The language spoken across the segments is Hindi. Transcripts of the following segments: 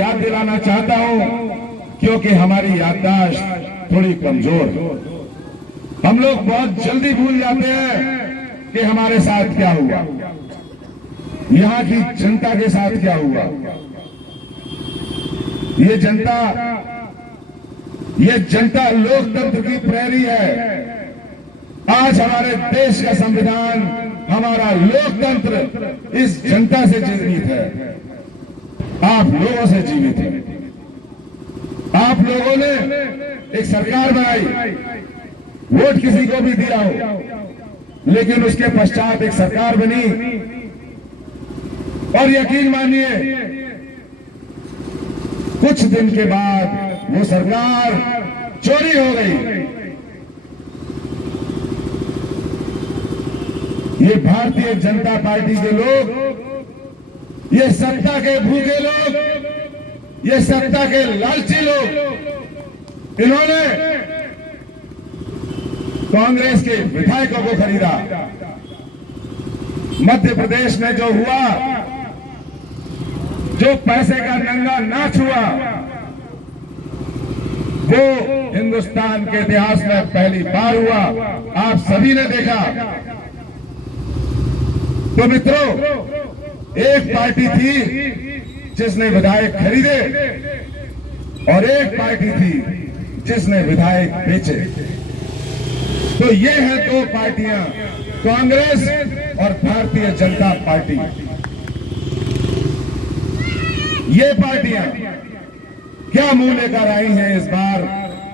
याद दिलाना चाहता हूं क्योंकि हमारी याददाश्त थोड़ी कमजोर है। हम लोग बहुत जल्दी भूल जाते हैं कि हमारे साथ क्या हुआ, यहां की जनता के साथ क्या हुआ। ये जनता लोकतंत्र की प्रहरी है। आज हमारे देश का संविधान, हमारा लोकतंत्र इस जनता से जीवित है, आप लोगों से जीवित है। आप लोगों ने एक सरकार बनाई, वोट किसी को भी दिया हो, लेकिन उसके पश्चात एक सरकार बनी और यकीन मानिए कुछ दिन के बाद वो सरकार चोरी हो गई। ये भारतीय जनता पार्टी के लोग, ये सत्ता के भूखे लोग, ये सत्ता के लालची लोग, इन्होंने कांग्रेस के विधायकों को खरीदा। मध्य प्रदेश में जो हुआ, जो पैसे का नंगा नाच हुआ, वो हिंदुस्तान के इतिहास में पहली बार हुआ, आप सभी ने देखा। तो मित्रों, एक पार्टी थी जिसने विधायक खरीदे और एक पार्टी थी जिसने विधायक बेचे। तो ये है दो पार्टियां, कांग्रेस और भारतीय जनता पार्टी। ये पार्टियां क्या मुंह लेकर आई हैं इस बार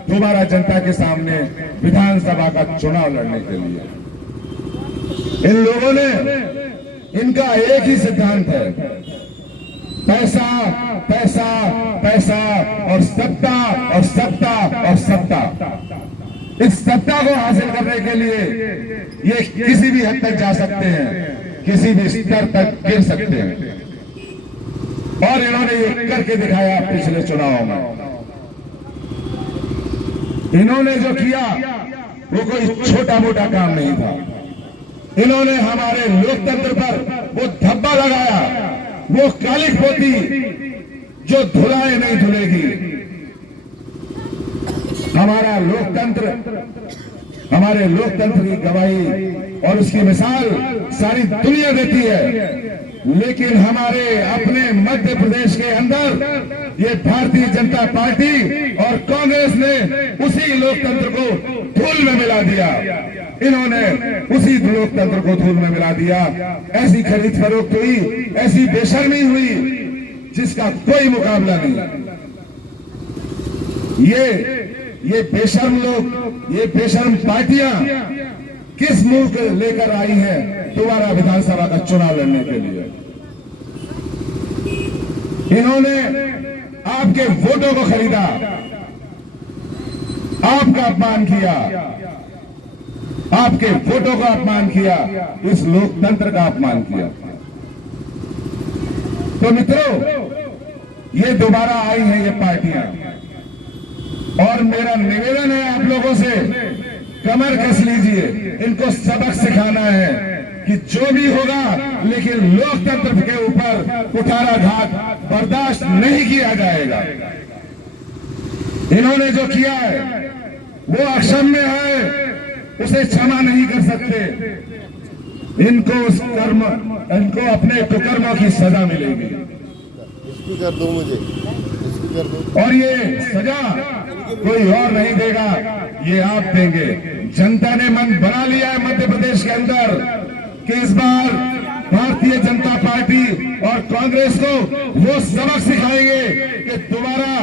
दोबारा जनता के सामने विधानसभा का चुनाव लड़ने के लिए। इन लोगों ने, इनका एक ही सिद्धांत है, पैसा पैसा पैसा और सत्ता और सत्ता और सत्ता। इस सत्ता को हासिल करने के लिए ये किसी भी हद तक जा सकते हैं, किसी भी स्तर तक गिर सकते हैं, और इन्होंने ये करके दिखाया पिछले चुनाव में। इन्होंने जो किया वो कोई छोटा मोटा काम नहीं था। इन्होंने हमारे लोकतंत्र पर वो धब्बा लगाया, वो कालिक पोती जो धुलाए नहीं धुलेगी। हमारे लोकतंत्र की गवाही और उसकी मिसाल सारी दुनिया देती है। लेकिन हमारे अपने मध्य प्रदेश के अंदर ये भारतीय जनता पार्टी और कांग्रेस ने उसी लोकतंत्र को धूल में मिला दिया। इन्होंने उसी लोकतंत्र को धूल में मिला दिया। ऐसी खरीद फरोख्त हुई, ऐसी बेशर्मी हुई जिसका कोई मुकाबला नहीं। ये बेशर्म लोग, ये बेशर्म पार्टियां किस मुंह को लेकर आई हैं दोबारा विधानसभा का चुनाव लड़ने के लिए। इन्होंने आपके वोटों को खरीदा, आपका अपमान किया, आपके वोटों का अपमान किया, इस लोकतंत्र का अपमान किया। तो मित्रों, ये दोबारा आई हैं ये पार्टियां, और मेरा निवेदन है आप लोगों से, कमर कस लीजिए। इनको सबक सिखाना है कि जो भी होगा, लेकिन लोकतंत्र के ऊपर कुठाराघात बर्दाश्त नहीं किया जाएगा। इन्होंने जो किया है वो अक्षम्य है, उसे क्षमा नहीं कर सकते। इनको अपने कुकर्मों की सजा मिलेगी। इसको कर दो मुझे, इसको कर दो। और ये सजा कोई और नहीं देगा, ये आप देंगे। जनता ने मन बना लिया है मध्य प्रदेश के अंदर कि इस बार भारतीय जनता पार्टी और कांग्रेस को वो सबक सिखाएंगे कि दोबारा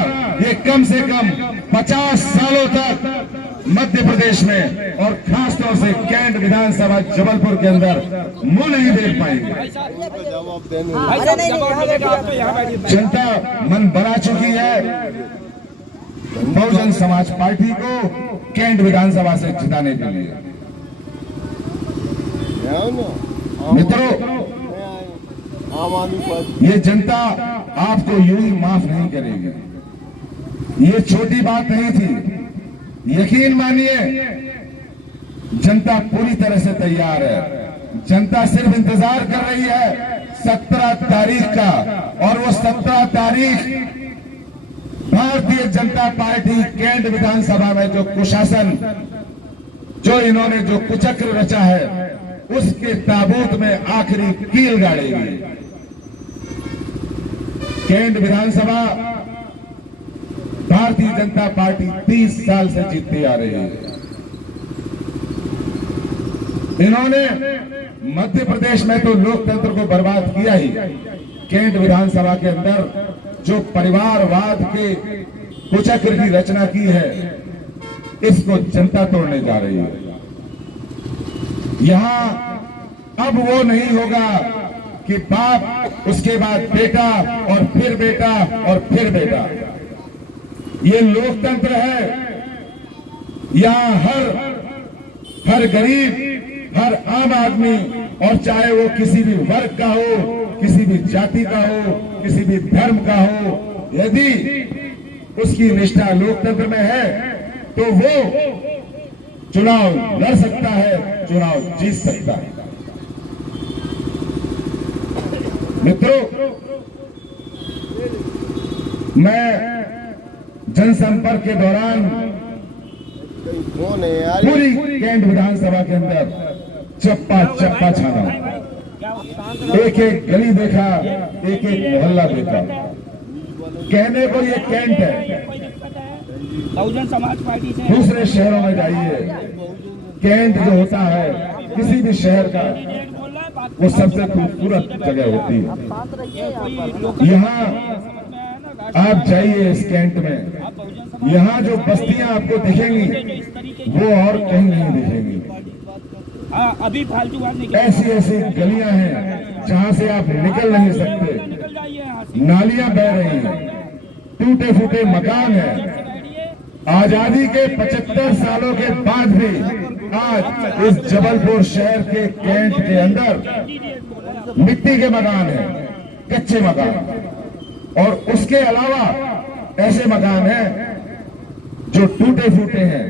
ये कम से कम 50 सालों तक मध्य प्रदेश में और खासतौर से कैंट विधानसभा जबलपुर के अंदर मुंह नहीं देख पाएंगे। जनता मन बना चुकी है बहुजन समाज पार्टी को कैंट विधानसभा से जिताने के लिए। मित्रों, ये जनता आपको यूं ही माफ नहीं करेगी। ये छोटी बात नहीं थी, यकीन मानिए जनता पूरी तरह से तैयार है। जनता सिर्फ इंतजार कर रही है 17 तारीख का, और वो 17 तारीख भारतीय जनता पार्टी कैंट विधानसभा में जो कुशासन, जो इन्होंने जो कुचक्र रचा है, उसके ताबूत में आखिरी कील गाड़ेगी। कैंट विधानसभा भारतीय जनता पार्टी 30 साल से जीतती आ रही है। इन्होंने मध्य प्रदेश में तो लोकतंत्र को बर्बाद किया ही, कैंट विधानसभा के अंदर जो परिवारवाद के कुचक्र की रचना की है, इसको जनता तोड़ने जा रही है। यहां अब वो नहीं होगा कि बाप, उसके बाद बेटा, और फिर बेटा, और फिर बेटा। ये लोकतंत्र है। यहां हर गरीब, हर आम आदमी, और चाहे वो किसी भी वर्ग का हो, किसी भी जाति का हो, किसी भी धर्म का हो, यदि उसकी निष्ठा लोकतंत्र में है तो वो चुनाव लड़ सकता है, चुनाव जीत सकता है। मित्रों, मैं जनसंपर्क के दौरान कौन है यार? पूरी कैंट विधानसभा के अंदर चप्पा चप्पा छाना, एक एक गली देखा, एक एक मोहल्ला देखा। कहने को ये कैंट है, बहुजन समाज पार्टी से दूसरे शहरों में जाइए, कैंट जो होता है किसी भी शहर का, वो सबसे खूबसूरत जगह होती है। यहाँ आप जाइए इस कैंट में, यहाँ जो बस्तियां आपको दिखेंगी वो और कहीं नहीं दिखेंगी। अभी फालतू बात नहीं, ऐसी ऐसी गलियां हैं जहां से आप निकल नहीं सकते, निकल जाइए यहाँ से। नालियां बह रही हैं, टूटे फूटे मकान हैं। आजादी के 75 सालों के बाद भी आज इस जबलपुर शहर के कैंट के अंदर मिट्टी के मकान हैं, कच्चे मकान, और उसके अलावा ऐसे मकान हैं जो टूटे फूटे हैं।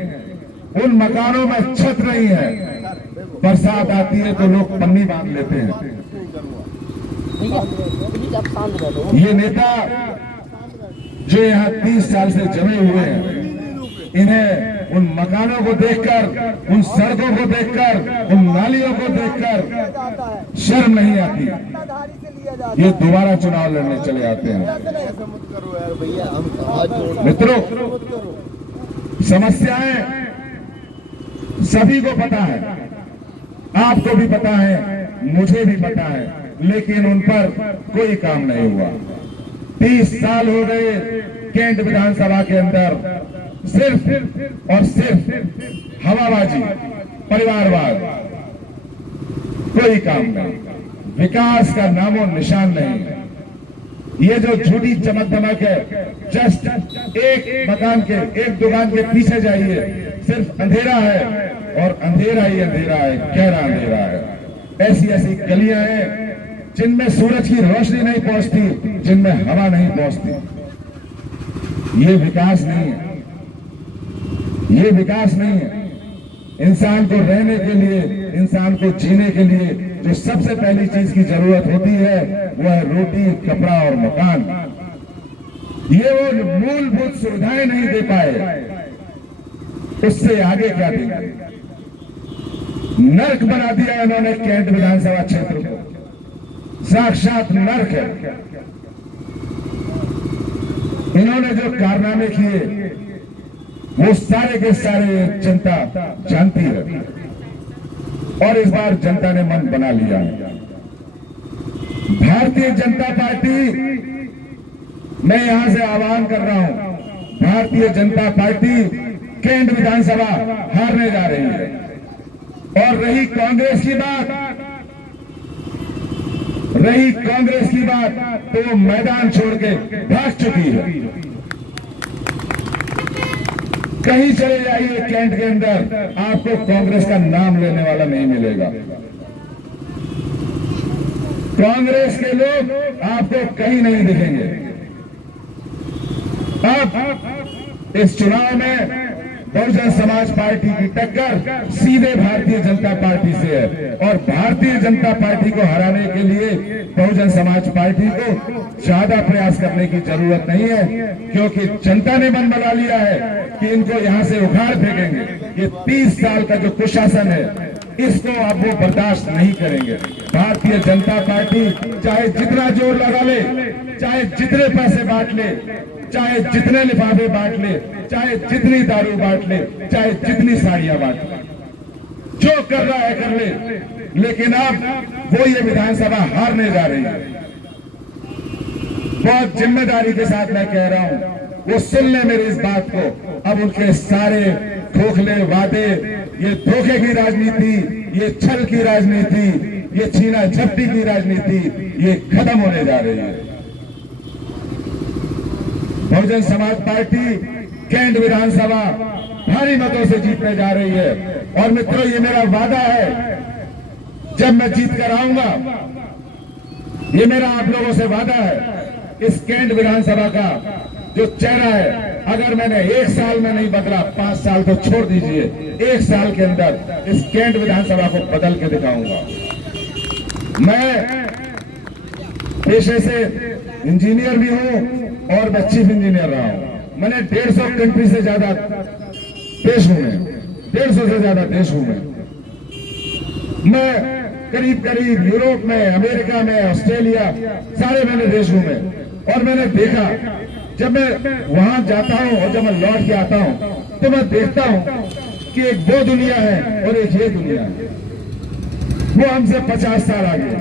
उन मकानों में छत नहीं है, बरसात आती है तो लोग पन्नी बांध लेते हैं। ये नेता जो यहाँ 30 साल से जमे हुए हैं, इन्हें उन मकानों को देखकर, उन सड़कों को देखकर, उन नालियों को देखकर शर्म नहीं आती। ये दोबारा चुनाव लड़ने चले आते हैं। ऐसा मत करो यार भैया, हम हाथ जोड़ मित्रों, मत करो। समस्याएं सभी को पता है, आपको भी पता है, मुझे भी पता है, लेकिन उन पर कोई काम नहीं हुआ। 30 साल हो गए कैंट विधानसभा के अंदर सिर्फ और सिर्फ हवाबाजी, परिवारवाद, कोई काम नहीं, विकास का नामो निशान नहीं है। ये जो झूठी चमक धमक है, जस्ट एक मकान के, एक दुकान के पीछे जाइए, सिर्फ अंधेरा है, और अंधेरा ही अंधेरा है, गहरा अंधेरा है। ऐसी ऐसी गलियां हैं जिनमें सूरज की रोशनी नहीं पहुंचती, जिनमें हवा नहीं पहुंचती। ये विकास नहीं है, ये विकास नहीं है। इंसान को रहने के लिए, इंसान को जीने के लिए जो सबसे पहली चीज की जरूरत होती है वो है रोटी, कपड़ा और मकान। ये वो मूलभूत सुविधाएं नहीं दे पाए, उससे आगे क्या देंगे? नर्क बना दिया इन्होंने कैंट विधानसभा क्षेत्र को, साक्षात नर्क है। इन्होंने जो कारनामे किए वो सारे के सारे जनता जानती है, और इस बार जनता ने मन बना लिया है। भारतीय जनता पार्टी, मैं यहां से आह्वान कर रहा हूं, भारतीय जनता पार्टी कैंट विधानसभा हारने जा रही है। और रही कांग्रेस की बात, तो वो मैदान छोड़ के भाग चुकी है। कहीं चले जाइए कैंट के अंदर, आपको कांग्रेस का नाम लेने वाला नहीं मिलेगा। कांग्रेस के लोग आपको कहीं नहीं दिखेंगे। अब इस चुनाव में बहुजन समाज पार्टी की टक्कर सीधे भारतीय जनता पार्टी से है और भारतीय जनता पार्टी को हराने के लिए बहुजन समाज पार्टी को ज्यादा प्रयास करने की जरूरत नहीं है, क्योंकि जनता ने मन बना लिया है कि इनको यहां से उखाड़ फेंकेंगे। ये 30 साल का जो कुशासन है इसको अब वो बर्दाश्त नहीं करेंगे। भारतीय जनता पार्टी चाहे जितना जोर लगा ले, चाहे जितने पैसे बांट ले, चाहे जितने लिफाफे बांट ले, चाहे जितनी दारू बांट ले, चाहे जितनी साड़ियां बांट ले, जो कर रहा है कर ले, लेकिन अब वो ये विधानसभा हारने जा रही है। बहुत जिम्मेदारी के साथ मैं कह रहा हूं, वो सुन ले मेरी इस बात को। अब उनके सारे खोखले वादे, ये धोखे की राजनीति, ये छल की राजनीति, ये छीना झपटी की राजनीति, ये खत्म होने जा रही है। बहुजन समाज पार्टी कैंट विधानसभा भारी मतों से जीतने जा रही है और मित्रों ये मेरा वादा है, जब मैं जीत कर आऊंगा, ये मेरा आप लोगों से वादा है, इस कैंट विधानसभा का जो चेहरा है, अगर मैंने 1 साल में नहीं बदला, 5 साल तो छोड़ दीजिए, 1 साल के अंदर इस कैंट विधानसभा को बदल के दिखाऊंगा। मैं पेशे से इंजीनियर भी हूं और मैं चीफ इंजीनियर रहा हूं। मैंने 150 कंट्री से ज्यादा देश घूमे, 150 से ज्यादा देश घूमे। मैं करीब करीब यूरोप में, अमेरिका में, ऑस्ट्रेलिया, सारे मैंने देश घूमे और मैंने देखा, जब मैं वहां जाता हूं और जब मैं लौट के आता हूं तो मैं देखता हूं कि एक वो दुनिया है और एक ये दुनिया है। वो हमसे 50 साल आगे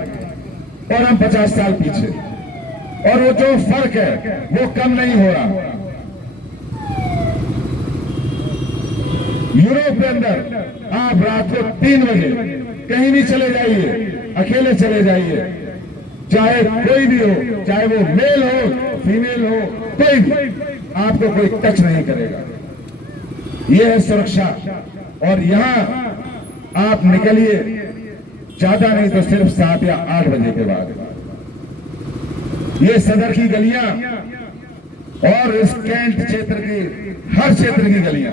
और हम 50 साल पीछे, और वो जो फर्क है वो कम नहीं हो रहा। यूरोप के अंदर आप रात को 3 बजे कहीं भी चले जाइए, अकेले चले जाइए, चाहे कोई भी हो, चाहे वो मेल हो, फीमेल हो, कोई भी, आपको कोई टच नहीं करेगा। यह है सुरक्षा। और यहां आप निकलिए, ज्यादा नहीं तो सिर्फ 7 या 8 बजे के बाद। ये सदर की गलियां और इस कैंट क्षेत्र की, हर क्षेत्र की गलियां,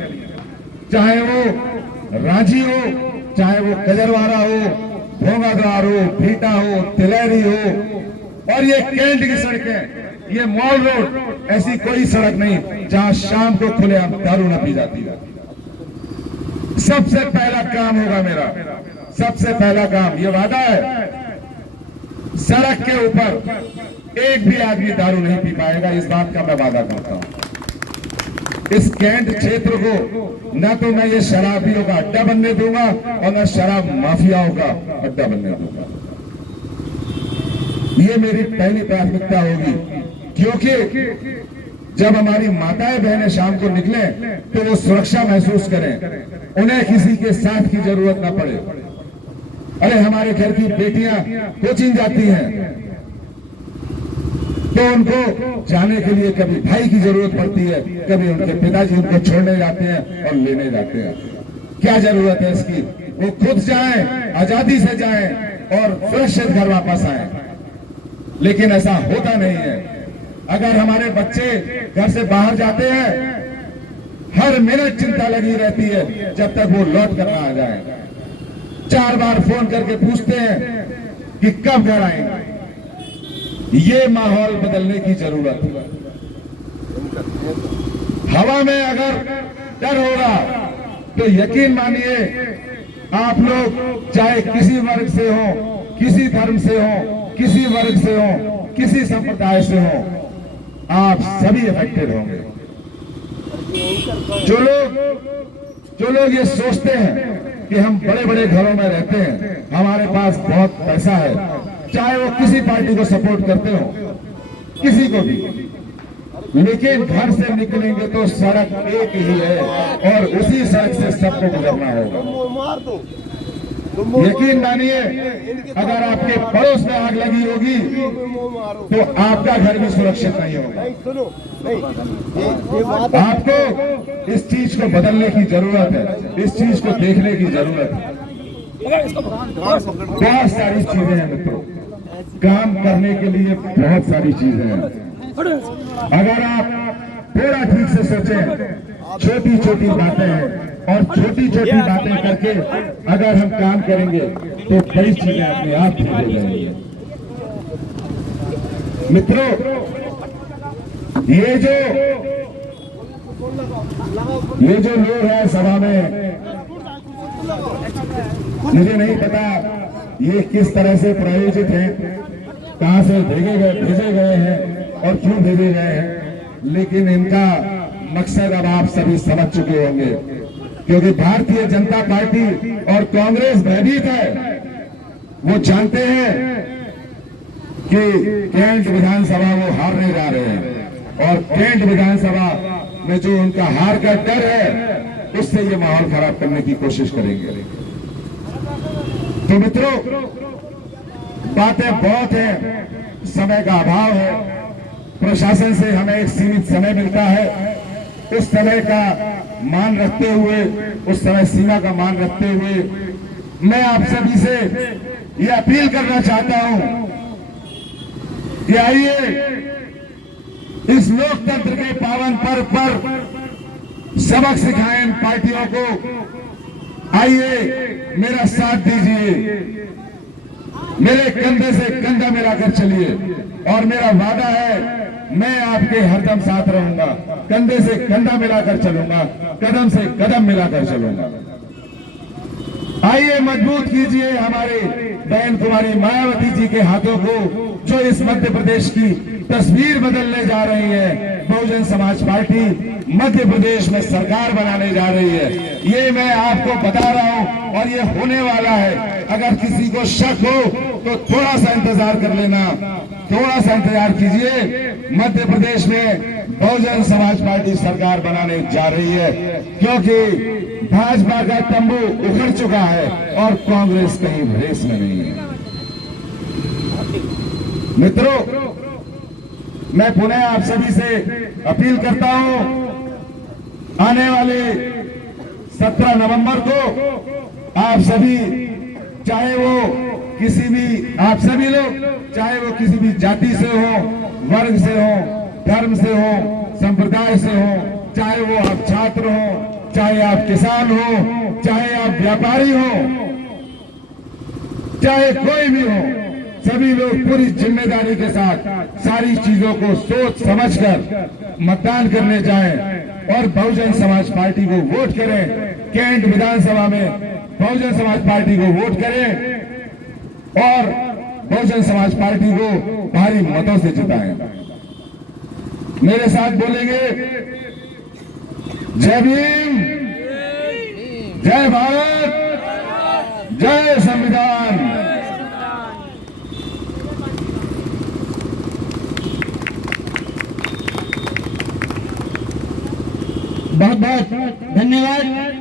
चाहे वो रांची हो, चाहे वो कजरवाड़ा हो, भोगाद्वार हो, भीटा हो, तिलहरी हो, और ये कैंट की सड़कें, ये मॉल रोड, ऐसी कोई सड़क नहीं जहां शाम को खुलेआम दारू न पी जाती है। सबसे पहला काम होगा मेरा, सबसे पहला काम, ये वादा है, सड़क के ऊपर एक भी आदमी दारू नहीं पी पाएगा, इस बात का मैं वादा करता हूं। इस कैंट क्षेत्र को न तो मैं ये शराबियों का अड्डा बनने दूंगा और न शराब माफियाओं का अड्डा बनने दूंगा। ये मेरी पहली प्राथमिकता होगी, क्योंकि जब हमारी माताएं बहनें शाम को निकले तो वो सुरक्षा महसूस करें, उन्हें किसी के साथ की जरूरत ना पड़े। अरे हमारे घर की बेटियां कोचिंग जाती हैं तो उनको जाने के लिए कभी भाई की जरूरत पड़ती है, कभी उनके पिताजी उनको छोड़ने जाते हैं और लेने जाते हैं। क्या जरूरत है इसकी? वो खुद जाएं, आजादी से जाएं और सुरक्षित घर वापस आएं। लेकिन ऐसा होता नहीं है। अगर हमारे बच्चे घर से बाहर जाते हैं, हर मिनट चिंता लगी रहती है जब तक वो लौट कर ना आ जाए। 4 बार फोन करके पूछते हैं कि कब घर आएंगे। ये माहौल बदलने की जरूरत है। हवा में अगर डर होगा तो यकीन मानिए आप लोग चाहे किसी वर्ग से हो, किसी धर्म से हो, किसी वर्ग से हो, किसी संप्रदाय से हो, आप सभी अफेक्टेड होंगे। जो लोग ये सोचते हैं कि हम बड़े बड़े घरों में रहते हैं, हमारे पास बहुत पैसा है, चाहे वो किसी पार्टी को सपोर्ट करते हो, किसी को भी, लेकिन घर से निकलेंगे तो सड़क एक ही है और उसी सड़क से सबको गुजरना होगा। यकीन मानिए अगर आपके पड़ोस में आग लगी होगी तो आपका घर भी सुरक्षित नहीं होगा। आपको इस चीज को बदलने की जरूरत है, इस चीज को देखने की जरूरत है। बहुत सारी चीजें हैं मित्रों, काम करने के लिए बहुत सारी चीजें हैं। अगर आप थोड़ा ठीक से सोचें छोटी छोटी बातें हैं और छोटी छोटी बातें करके अगर हम काम करेंगे तो बड़ी चीजें अपने आप ठीक हो जाएंगी। मित्रों, ये जो लोग हैं सभा में, मुझे नहीं पता ये किस तरह से प्रायोजित हैं, कहां से भेजे गए हैं और क्यों भेजे गए हैं, लेकिन इनका मकसद अब आप सभी समझ चुके होंगे, क्योंकि भारतीय जनता पार्टी और कांग्रेस भयभीत है। वो जानते हैं कि कैंट विधानसभा वो हारने जा रहे हैं और कैंट विधानसभा में जो उनका हार का डर है, उससे ये माहौल खराब करने की कोशिश करेंगे। तो मित्रों, बातें बहुत हैं, समय का अभाव है, प्रशासन से हमें एक सीमित समय मिलता है। उस समय का मान रखते हुए, उस समय सीमा का मान रखते हुए मैं आप सभी से यह अपील करना चाहता हूं कि आइए इस लोकतंत्र के पावन पर्व पर सबक सिखाएं इन पार्टियों को। आइए मेरा साथ दीजिए, मेरे कंधे से कंधा मिलाकर चलिए और मेरा वादा है मैं आपके हरदम साथ रहूंगा, कंधे से कंधा मिलाकर चलूंगा, कदम से कदम मिलाकर चलूंगा। आइए मजबूत कीजिए हमारे बहन कुमारी मायावती जी के हाथों को, जो इस मध्य प्रदेश की तस्वीर बदलने जा रही है। बहुजन समाज पार्टी मध्य प्रदेश में सरकार बनाने जा रही है, ये मैं आपको बता रहा हूं और ये होने वाला है। अगर किसी को शक हो तो थोड़ा सा इंतजार कर लेना, थोड़ा सा इंतजार कीजिए। मध्य प्रदेश में बहुजन समाज पार्टी सरकार बनाने जा रही है, क्योंकि भाजपा का तंबू उखड़ चुका है और कांग्रेस कहीं रेस में नहीं है। मित्रों, मैं पुनः आप सभी से अपील करता हूं, आने वाले 17 नवंबर को आप सभी, चाहे वो किसी भी, आप सभी लोग, चाहे वो किसी भी जाति से हो, वर्ग से हो, धर्म से हो, संप्रदाय से हो, चाहे वो आप छात्र हो, चाहे आप किसान हो, चाहे आप व्यापारी हो, चाहे कोई भी हो, सभी लोग पूरी जिम्मेदारी के साथ सारी चीजों को सोच समझकर मतदान करने जाएं और बहुजन समाज पार्टी को वोट करें। कैंट विधानसभा में बहुजन समाज पार्टी को वोट करें और बहुजन समाज पार्टी को भारी मतों से जिताएं। मेरे साथ बोलेंगे, जय भीम, जय भारत, जय संविधान। बहुत बहुत धन्यवाद।